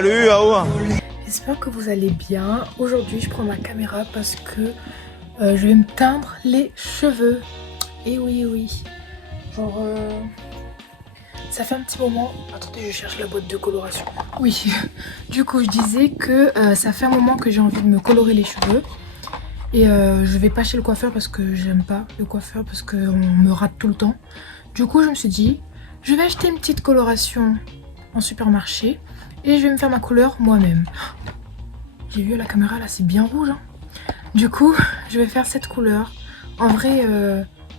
Salut, Aouin. J'espère que vous allez bien. Aujourd'hui, je prends ma caméra parce que je vais me teindre les cheveux. Et oui, oui. Genre, ça fait un petit moment. Attendez, je cherche la boîte de coloration. Oui, du coup, je disais que ça fait un moment que j'ai envie de me colorer les cheveux. Et je vais pas chez le coiffeur parce que j'aime pas le coiffeur parce qu'on me rate tout le temps. Du coup, je me suis dit, je vais acheter une petite coloration en supermarché et je vais me faire ma couleur moi-même. J'ai vu à la caméra là, c'est bien rouge. Hein. Du coup, je vais faire cette couleur. En vrai,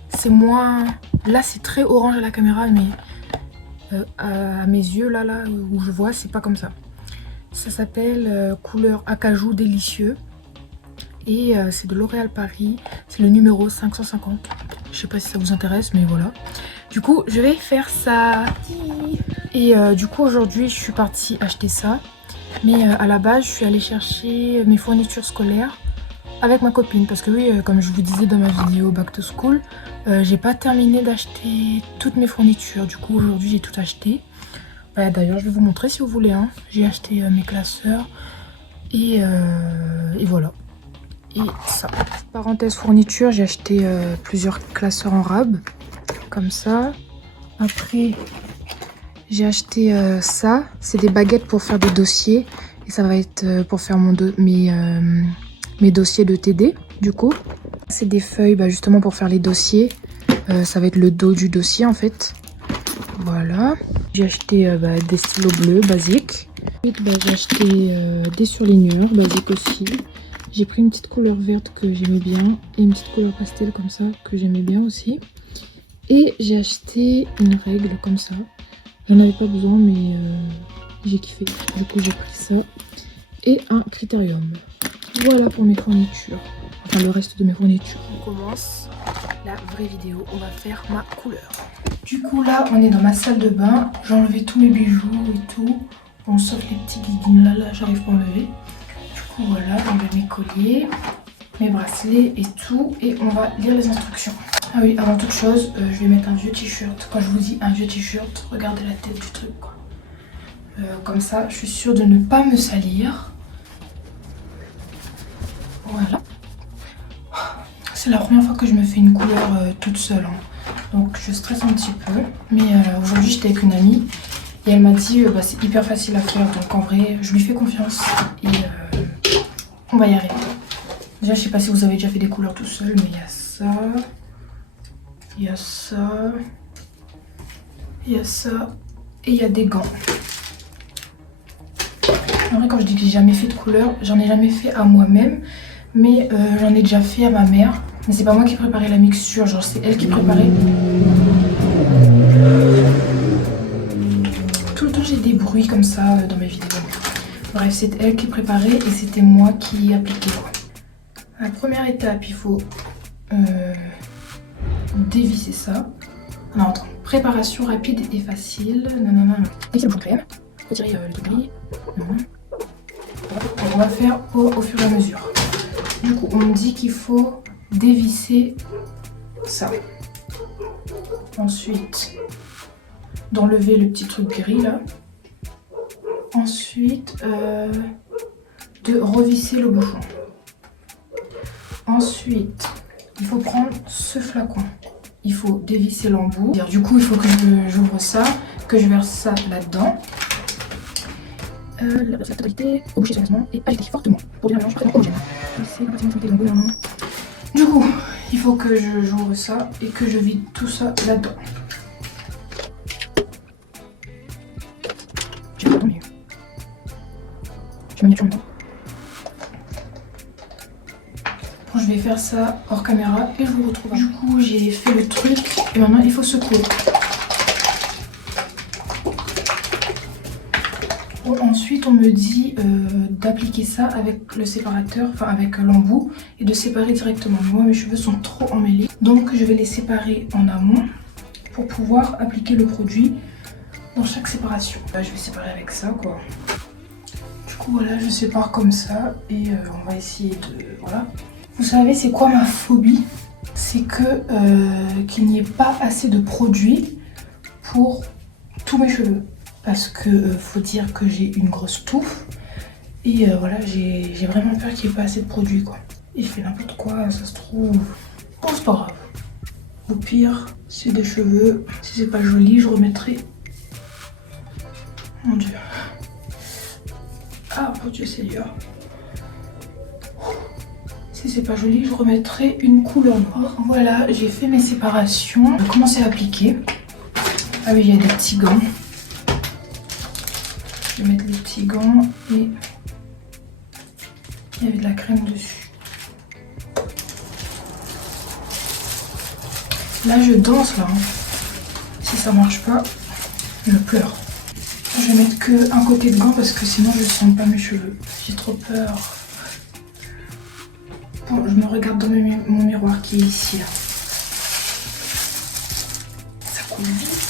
c'est moins... Là, c'est très orange à la caméra, mais à mes yeux, là où je vois, c'est pas comme ça. Ça s'appelle couleur acajou délicieux. Et c'est de L'Oréal Paris. C'est le numéro 550. Je sais pas si ça vous intéresse, mais voilà. Du coup, je vais faire ça. Et du coup, aujourd'hui, je suis partie acheter ça. Mais à la base, je suis allée chercher mes fournitures scolaires avec ma copine. Parce que oui, comme je vous disais dans ma vidéo Back to School, j'ai pas terminé d'acheter toutes mes fournitures. Du coup, aujourd'hui, j'ai tout acheté. D'ailleurs, je vais vous montrer si vous voulez. Hein. J'ai acheté mes classeurs. Et voilà. Et ça. Parenthèse fourniture, j'ai acheté plusieurs classeurs en rab. Comme ça. Après... J'ai acheté ça, c'est des baguettes pour faire des dossiers. Et ça va être pour faire mes dossiers de TD, du coup. C'est des feuilles justement pour faire les dossiers. Ça va être le dos du dossier en fait. Voilà. J'ai acheté des stylos bleus basiques. Ensuite, j'ai acheté des surligneurs basiques aussi. J'ai pris une petite couleur verte que j'aimais bien. Et une petite couleur pastel comme ça que j'aimais bien aussi. Et j'ai acheté une règle comme ça. J'en avais pas besoin, mais j'ai kiffé. Du coup, j'ai pris ça. Et un critérium. Voilà pour mes fournitures. Enfin, le reste de mes fournitures. On commence la vraie vidéo. On va faire ma couleur. Du coup, là, on est dans ma salle de bain. J'ai enlevé tous mes bijoux et tout. Bon, sauf les petits guidines là, j'arrive pas à enlever. Du coup, voilà, j'enlève mes colliers, mes bracelets et tout. Et on va lire les instructions. Ah oui, avant toute chose, je vais mettre un vieux t-shirt. Quand je vous dis un vieux t-shirt, regardez la tête du truc, quoi. Comme ça, je suis sûre de ne pas me salir. Voilà. C'est la première fois que je me fais une couleur toute seule. Hein. Donc je stresse un petit peu. Mais aujourd'hui, j'étais avec une amie. Et elle m'a dit, c'est hyper facile à faire. Donc en vrai, je lui fais confiance. Et on va y arriver. Déjà, je sais pas si vous avez déjà fait des couleurs tout seul, mais il y a ça. Il y a ça, il y a ça et il y a des gants. En vrai, quand je dis que j'ai jamais fait de couleur, j'en ai jamais fait à moi-même, mais j'en ai déjà fait à ma mère. Mais c'est pas moi qui préparais la mixture, genre c'est elle qui préparait. Tout le temps j'ai des bruits comme ça dans mes vidéos. Bref, c'est elle qui préparait et c'était moi qui appliquais quoi. La première étape, il faut dévisser ça. Alors attends, préparation rapide et facile. Non. Dévisser le bouchon de crème. Retirer le truc gris. On va faire au fur et à mesure. Du coup, on me dit qu'il faut dévisser ça. Ensuite, d'enlever le petit truc gris là. Ensuite, de revisser le bouchon. Ensuite, il faut prendre ce flacon. Il faut dévisser l'embout. Du coup, il faut que j'ouvre ça, que je verse ça là-dedans. La totalité, au boucher sur et agiter fortement pour bien mélanger très homogène. Du coup, il faut que j'ouvre ça et que je vide tout ça là-dedans. Je vais mieux. Je vais maintenant. Je vais faire ça hors caméra et je vous retrouve. Du coup, j'ai fait le truc et maintenant il faut secouer. Bon, ensuite, on me dit d'appliquer ça avec le séparateur, enfin avec l'embout et de séparer directement. Moi, mes cheveux sont trop emmêlés, donc je vais les séparer en amont pour pouvoir appliquer le produit dans chaque séparation. Là, je vais séparer avec ça, quoi. Du coup, voilà, je sépare comme ça et on va essayer de... Voilà. Vous savez, c'est quoi ma phobie? C'est que qu'il n'y ait pas assez de produits pour tous mes cheveux. parce que faut dire que j'ai une grosse touffe. Et voilà, j'ai vraiment peur qu'il n'y ait pas assez de produits quoi. Il fait n'importe quoi, ça se trouve. Bon, c'est pas grave. Au pire, c'est des cheveux. Si c'est pas joli, je remettrai. Mon dieu. Ah, mon dieu Seigneur. Si c'est pas joli, je remettrai une couleur noire. Voilà, j'ai fait mes séparations. Je vais commencer à appliquer. Ah oui, il y a des petits gants. Je vais mettre les petits gants et il y avait de la crème dessus. Là, je danse là. Si ça marche pas, je pleure. Je vais mettre que un côté de gant parce que sinon je sens pas mes cheveux. J'ai trop peur. Bon, je me regarde dans mon miroir qui est ici là. Ça coule vite.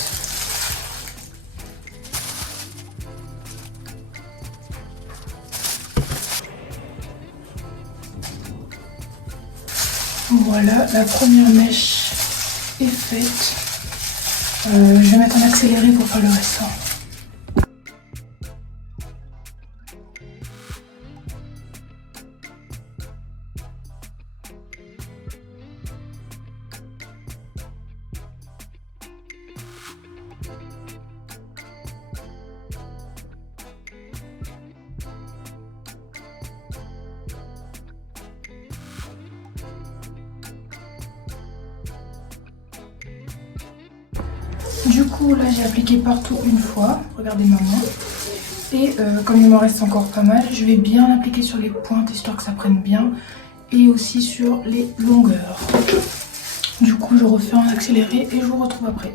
Voilà, la première mèche est faite. Je vais mettre en accéléré pour faire le restant. Du coup, là j'ai appliqué partout une fois, regardez ma main. Et comme il m'en reste encore pas mal, je vais bien appliquer sur les pointes histoire que ça prenne bien. Et aussi sur les longueurs. Du coup, je refais en accéléré et je vous retrouve après.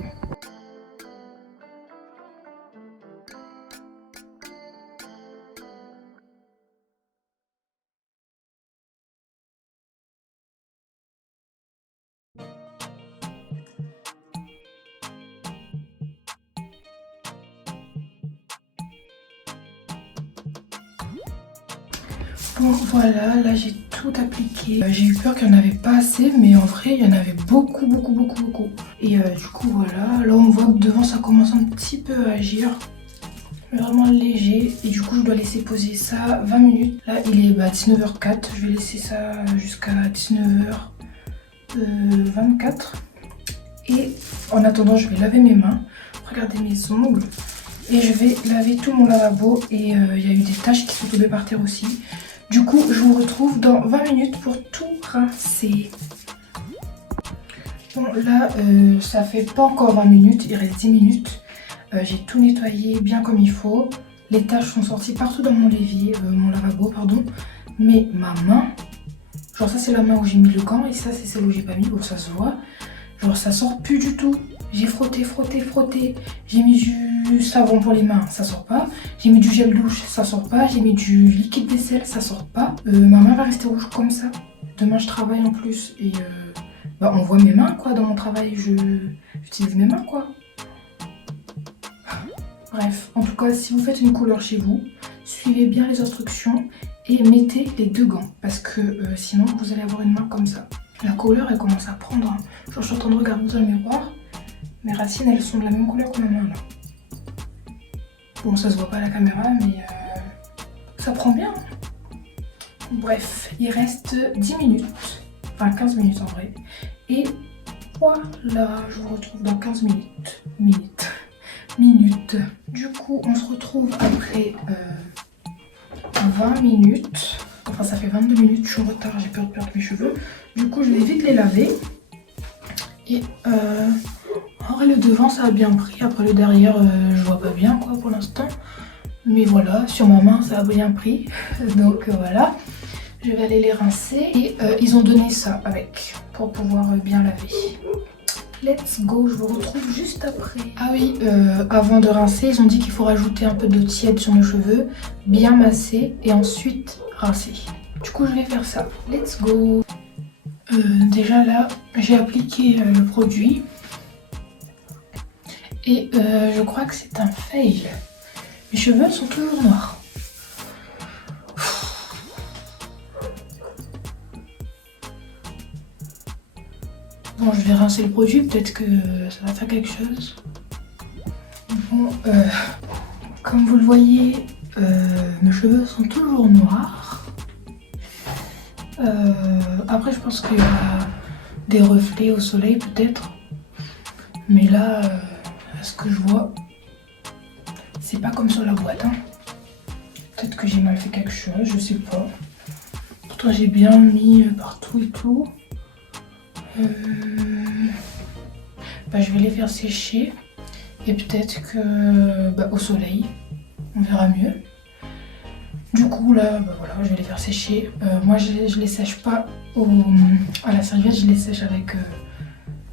Bon voilà, là j'ai tout appliqué. J'ai eu peur qu'il n'y en avait pas assez, mais en vrai il y en avait beaucoup. Et du coup voilà, là on voit que devant ça commence un petit peu à agir. Vraiment léger. Et du coup je dois laisser poser ça 20 minutes. Là il est 19h04, je vais laisser ça jusqu'à 19h24. Et en attendant je vais laver mes mains. Regardez mes ongles. Et je vais laver tout mon lavabo. Et il y a eu des taches qui sont tombées par terre aussi. Du coup, je vous retrouve dans 20 minutes pour tout rincer. Bon, là, ça fait pas encore 20 minutes, il reste 10 minutes. J'ai tout nettoyé bien comme il faut. Les taches sont sorties partout dans mon l'évier, mon lavabo, pardon. Mais ma main, genre ça c'est la main où j'ai mis le gant et ça c'est celle où j'ai pas mis, bon ça se voit. Genre ça sort plus du tout. J'ai frotté. J'ai mis du savon pour les mains, ça sort pas. J'ai mis du gel douche, ça sort pas. J'ai mis du liquide vaisselle, ça sort pas. Ma main va rester rouge comme ça. Demain je travaille en plus et on voit mes mains quoi dans mon travail. J'utilise mes mains quoi. Bref, en tout cas si vous faites une couleur chez vous, suivez bien les instructions et mettez les deux gants. Parce que sinon vous allez avoir une main comme ça. La couleur elle commence à prendre. Hein. Genre je suis en train de regarder dans le miroir. Mes racines elles sont de la même couleur que ma main là. Bon ça se voit pas à la caméra mais ça prend bien. Bref, il reste 10 minutes. Enfin 15 minutes en vrai. Et voilà, je vous retrouve dans 15 minutes. Minutes. Du coup on se retrouve après 20 minutes. Enfin ça fait 22 minutes, je suis en retard, j'ai peur de perdre mes cheveux. Du coup je vais vite les laver. Et en vrai le devant ça a bien pris, après le derrière je vois pas bien quoi pour l'instant. Mais voilà, sur ma main ça a bien pris. Donc voilà, je vais aller les rincer. Et ils ont donné ça avec, pour pouvoir bien laver. Let's go, je vous retrouve juste après. Ah oui, avant de rincer, ils ont dit qu'il faut rajouter un peu d'eau tiède sur nos cheveux, bien masser et ensuite rincer. Du coup je vais faire ça, let's go. Déjà là, j'ai appliqué le produit. Et je crois que c'est un fail. Mes cheveux sont toujours noirs. Bon, je vais rincer le produit, peut-être que ça va faire quelque chose. Bon, Comme vous le voyez, mes cheveux sont toujours noirs. Après je pense qu'il y a des reflets au soleil peut-être. Mais là, à ce que je vois, c'est pas comme sur la boîte. Hein. Peut-être que j'ai mal fait quelque chose, je sais pas. Pourtant j'ai bien mis partout et tout. Bah, je vais les faire sécher. Et peut-être que au soleil, on verra mieux. Du coup là, voilà, je vais les faire sécher. Moi je les sèche pas à la serviette, je les sèche avec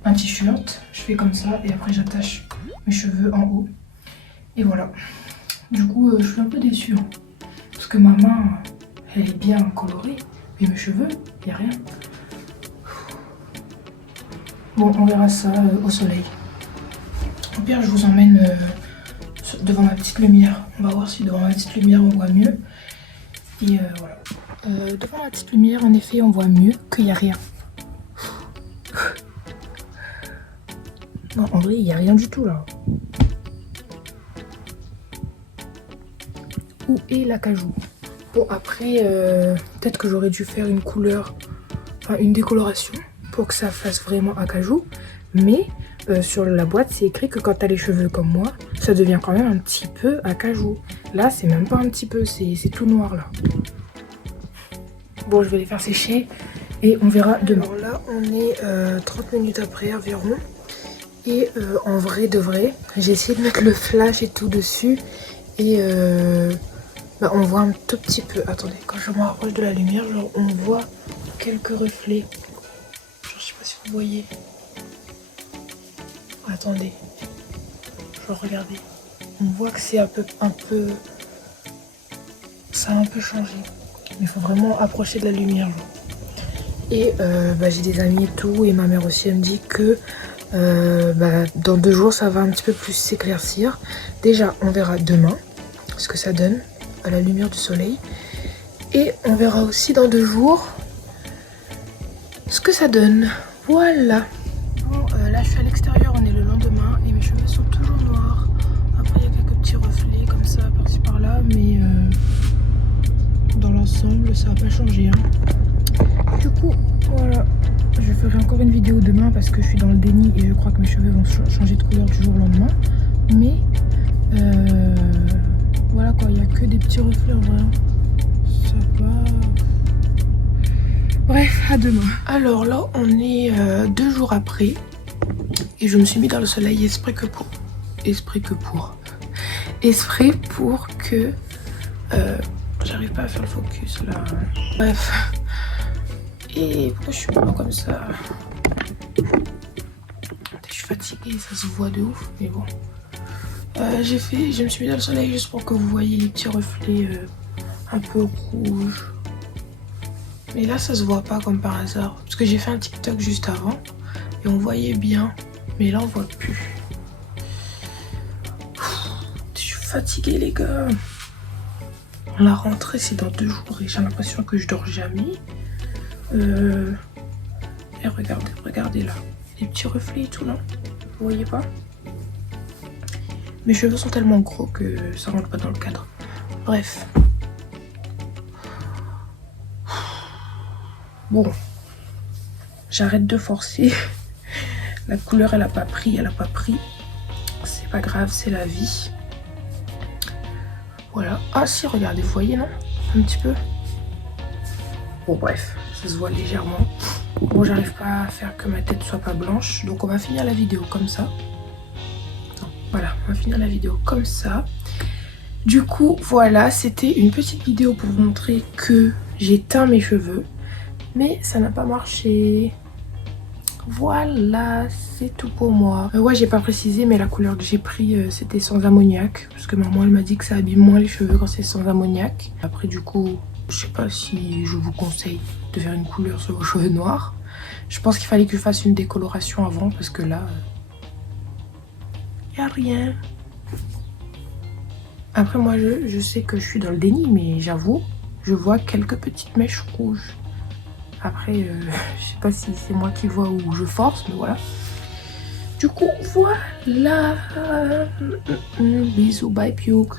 un t-shirt. Je fais comme ça et après j'attache mes cheveux en haut. Et voilà. Du coup je suis un peu déçue. Hein, parce que ma main, elle est bien colorée. Mais mes cheveux, il n'y a rien. Bon, on verra ça au soleil. Au pire, je vous emmène devant ma petite lumière. On va voir si devant ma petite lumière on voit mieux. Et voilà. Devant la petite lumière, en effet, on voit mieux qu'il n'y a rien. Non, en vrai, il n'y a rien du tout là. Où est l'acajou? Bon, après, peut-être que j'aurais dû faire une couleur, enfin une décoloration pour que ça fasse vraiment acajou. Mais sur la boîte, c'est écrit que quand tu as les cheveux comme moi, ça devient quand même un petit peu acajou. Là, c'est même pas un petit peu, c'est tout noir là. Bon, je vais les faire sécher et on verra demain. Alors là, on est 30 minutes après environ. Et en vrai de vrai, j'ai essayé de mettre le flash et tout dessus. Et on voit un tout petit peu. Attendez, quand je me rapproche de la lumière, genre, on voit quelques reflets. Genre, je sais pas si vous voyez. Attendez. Genre, regardez. On voit que c'est un peu... Ça a un peu changé. Il faut vraiment approcher de la lumière. Genre. Et j'ai des amis et tout. Et ma mère aussi, elle me dit que dans 2 jours, ça va un petit peu plus s'éclaircir. Déjà, on verra demain ce que ça donne à la lumière du soleil. Et on verra aussi dans 2 jours ce que ça donne. Voilà. Bon, là, je suis à l'extérieur, on est le lendemain et mes cheveux sont toujours noirs. Après, il y a quelques petits reflets comme ça, par-ci par-là, mais dans l'ensemble, ça va pas changer. Hein. Du coup, voilà. Je ferai encore une vidéo demain parce que je suis dans le déni et je crois que mes cheveux vont changer de couleur du jour au lendemain. Mais voilà quoi, il n'y a que des petits reflets en vrai. Ça va. Bref, à demain. Alors là, on est 2 jours après et je me suis mis dans le soleil exprès pour que j'arrive pas à faire le focus là. Bref. Et pourquoi je suis pas comme ça? Je suis fatiguée, ça se voit de ouf, mais bon. Je me suis mis dans le soleil juste pour que vous voyez les petits reflets un peu rouges. Mais là, ça se voit pas comme par hasard. Parce que j'ai fait un TikTok juste avant et on voyait bien. Mais là, on voit plus. Je suis fatiguée, les gars. La rentrée, c'est dans 2 jours et j'ai l'impression que je dors jamais. Et regardez là. Les petits reflets et tout, non? Vous voyez pas? Mes cheveux sont tellement gros que ça rentre pas dans le cadre. Bref. Bon. J'arrête de forcer. La couleur, elle a pas pris. C'est pas grave, c'est la vie. Voilà. Ah si, regardez, vous voyez, non? Un petit peu. Bon, bref. Ça se voit légèrement. Bon, j'arrive pas à faire que ma tête soit pas blanche. Donc, on va finir la vidéo comme ça. Voilà, on va finir la vidéo comme ça. Du coup, voilà, c'était une petite vidéo pour vous montrer que j'ai teint mes cheveux. Mais ça n'a pas marché. Voilà, c'est tout pour moi. Ouais, j'ai pas précisé, mais la couleur que j'ai pris, c'était sans ammoniac. Parce que maman, elle m'a dit que ça abîme moins les cheveux quand c'est sans ammoniac. Après, du coup, je sais pas si je vous conseille de faire une couleur sur vos cheveux noirs. Je pense qu'il fallait que je fasse une décoloration avant, parce que là... y a rien. Après moi je sais que je suis dans le déni, mais j'avoue, je vois quelques petites mèches rouges. Après je sais pas si c'est moi qui vois ou je force, mais voilà. Du coup voilà. Bisous, bye Piouk.